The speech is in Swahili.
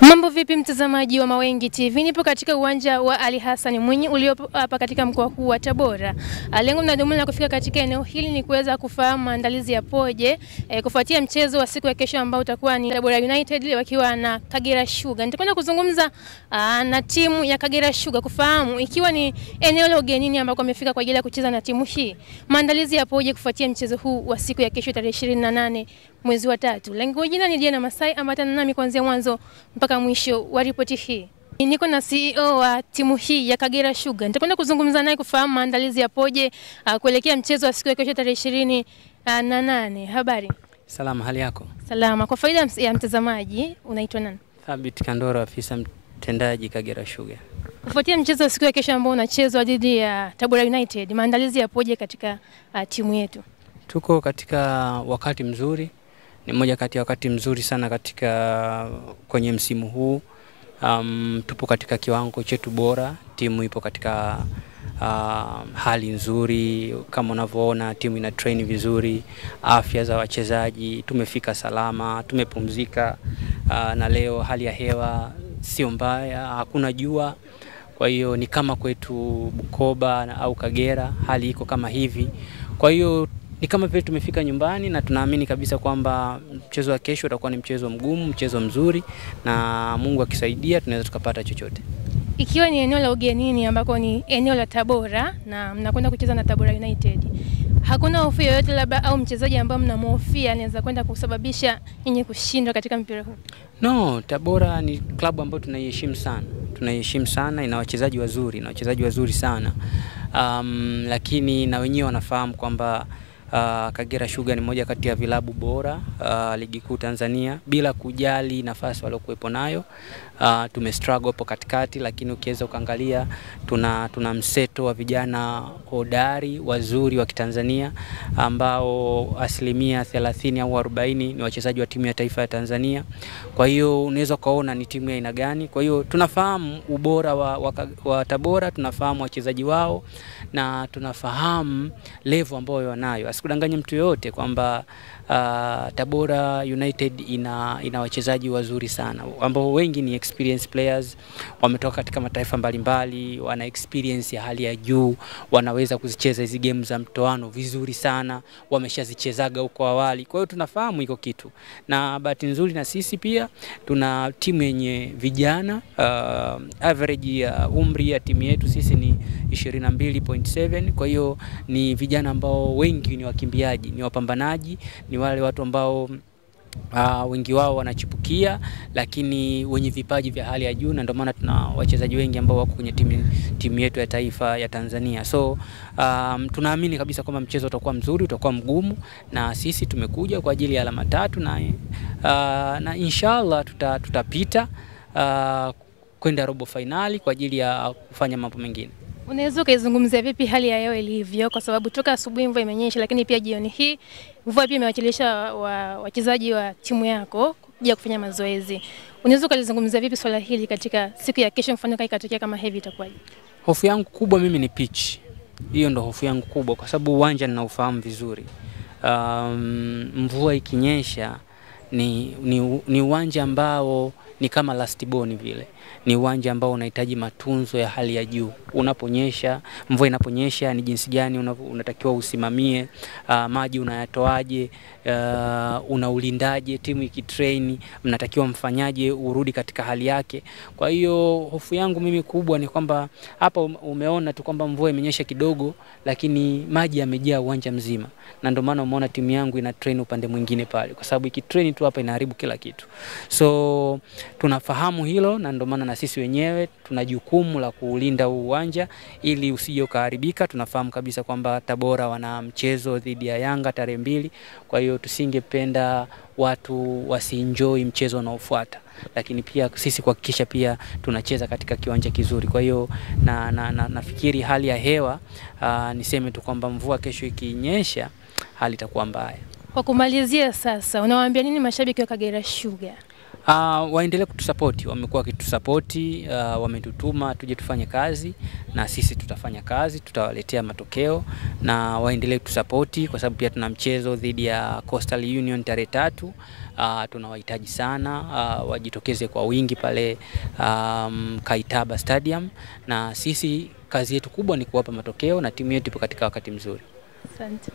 Mambo vipi mtazamaji wa Mawengi TV? Nipo katika uwanja wa Ali Hassan Mwinyi uliopo hapa katika mkoa huu wa Tabora. Lengo na dhumuni la kufika katika eneo hili ni kuweza kufahamu maandalizi yapoje kufuatia mchezo wa siku ya kesho ambao utakuwa ni Tabora United wakiwa na Kagera Sugar. Nitakwenda kuzungumza na timu ya Kagera Sugar kufahamu ikiwa ni eneo la ugenini ambako wamefika kwa ajili ya kucheza na timu hii. Maandalizi yapoje kufuatia mchezo huu wa siku ya kesho tarehe 28 mwezi wa 3. Langu jina ni Diana Masai, ambatana nami kuanzia mwanzo mpaka mwisho wa ripoti hii. Niko na CEO wa timu hii ya Kagera Sugar. Nitakwenda kuzungumza naye kufahamu maandalizi yapoje kuelekea mchezo wa siku ya kesho tarehe 28. Habari? Salama, hali yako? Salama. Kwa faida ya mtazamaji, unaitwa nani? Thabit Kandoro, afisa mtendaji Kagera Sugar. Kufuatia mchezo wa siku ya kesho ambao unachezwa dhidi ya Tabora United, maandalizi yapoje katika timu yetu? Tuko katika wakati mzuri. Ni moja kati ya wakati mzuri sana katika kwenye msimu huu. Tupo katika kiwango chetu bora. Timu ipo katika hali nzuri, kama unavyoona timu ina train vizuri, afya za wachezaji, tumefika salama, tumepumzika, na leo hali ya hewa sio mbaya, hakuna jua. Kwa hiyo ni kama kwetu Bukoba au Kagera, hali iko kama hivi. Kwa hiyo ni kama vile tumefika nyumbani, na tunaamini kabisa kwamba mchezo wa kesho utakuwa ni mchezo mgumu, mchezo mzuri, na Mungu akisaidia tunaweza tukapata chochote. Ikiwa ni eneo la ugenini ambako ni eneo la Tabora na mnakwenda kucheza na Tabora United, hakuna hofu yoyote labda au mchezaji ambaye mnamhofia anaweza kwenda kusababisha nyinyi kushindwa katika mpira huu? No, Tabora ni klabu ambayo tunaiheshimu sana. Tunaiheshimu sana, ina wachezaji wazuri sana. Lakini na wenyewe wanafahamu kwamba Kagera Sugar ni moja kati ya vilabu bora ligi kuu Tanzania, bila kujali nafasi waliokuepo nayo. Tumestruggle hapo katikati, lakini ukiweza ukaangalia tuna mseto wa vijana hodari wazuri wa Kitanzania ambao 30% au 40% ni wachezaji wa timu ya taifa ya Tanzania. Kwa hiyo unaweza kuona ni timu ya aina gani. Kwa hiyo tunafahamu ubora wa Tabora, tunafahamu wachezaji wao, na tunafahamu level ambayo wanayo. Asikudanganye mtu yote kwamba Tabora United ina wachezaji wazuri sana ambao wengi ni experienced players, wametoka katika mataifa mbalimbali, wana experience ya hali ya juu, wanaweza kuzicheza hizo game za mtoano vizuri sana, wameshazichezaga huko awali. Kwa hiyo tunafahamu iko kitu, na bahati nzuri na sisi pia tuna timu yenye vijana. Average ya umri ya timu yetu sisi ni 22.7. Kwa hiyo ni vijana ambao wengi ni wakimbiaji, ni wapambanaji, ni wale watu ambao wengi wao wanachipukia, lakini wenye vipaji vya hali ya juu, na ndio maana tuna wachezaji wengi ambao wako kwenye timu yetu ya taifa ya Tanzania. So tunaamini kabisa kwamba mchezo utakuwa mzuri, utakuwa mgumu, na sisi tumekuja kwa ajili ya alama 3, na inshallah tutapita kwenda robo finali kwa ajili ya kufanya mambo mengine. Unaweza kuzungumzia vipi hali ya hewa ilivyo, kwa sababu toka asubuhi mvua imenyesha, lakini pia jioni hii mvua pia imewachelewesha wachezaji wa timu yako kuja kufanya mazoezi. Unaweza kuzungumzia vipi swala hili katika siku ya kesho, mfano ikatokea kama hivi itakuwaje? Hofu yangu kubwa mimi ni pitch. Hiyo ndo hofu yangu kubwa, kwa sababu uwanja ninaufahamu vizuri. Mvua ikinyesha ni uwanja ambao ni kama last born vile. Ni uwanja ambao unahitaji matunzo ya hali ya juu. Unaponyesha, mvua inaponyesha, ni jinsi gani unatakiwa usimamie, maji unayatoaje, unaulindaje, timu ikitrain mnatakiwa mfanyaje urudi katika hali yake. Kwa hiyo hofu yangu mimi kubwa ni kwamba hapa umeona tu kwamba mvua imenyesha kidogo, lakini maji yamejaa uwanja mzima, na ndio maana umeona timu yangu ina train upande mwingine pale, kwa sababu ikitrain tu hapa inaharibu kila kitu. So tunafahamu hilo, na ndio maana na sisi wenyewe tuna jukumu la kuulinda uwanja ili usije ukaharibika. Tunafahamu kabisa kwamba Tabora wana mchezo dhidi ya Yanga tarehe 2, kwa hiyo tusingependa watu wasienjoy mchezo unaofuata, lakini pia sisi kuhakikisha pia tunacheza katika kiwanja kizuri. Kwa hiyo nafikiri hali ya hewa, niseme tu kwamba mvua kesho ikinyesha hali itakuwa mbaya. Kwa kumalizia sasa, unawaambia nini mashabiki wa Kagera Sugar? Waendelee kutusapoti, wamekuwa wakitusapoti, wametutuma tuje tufanye kazi na sisi tutafanya kazi, tutawaletea matokeo na waendelee kutusapoti kwa sababu pia tuna mchezo dhidi ya Coastal Union tarehe 3. Tunawahitaji sana wajitokeze kwa wingi pale Kaitaba Stadium, na sisi kazi yetu kubwa ni kuwapa matokeo na timu yetu ipo katika wakati mzuri. Asante.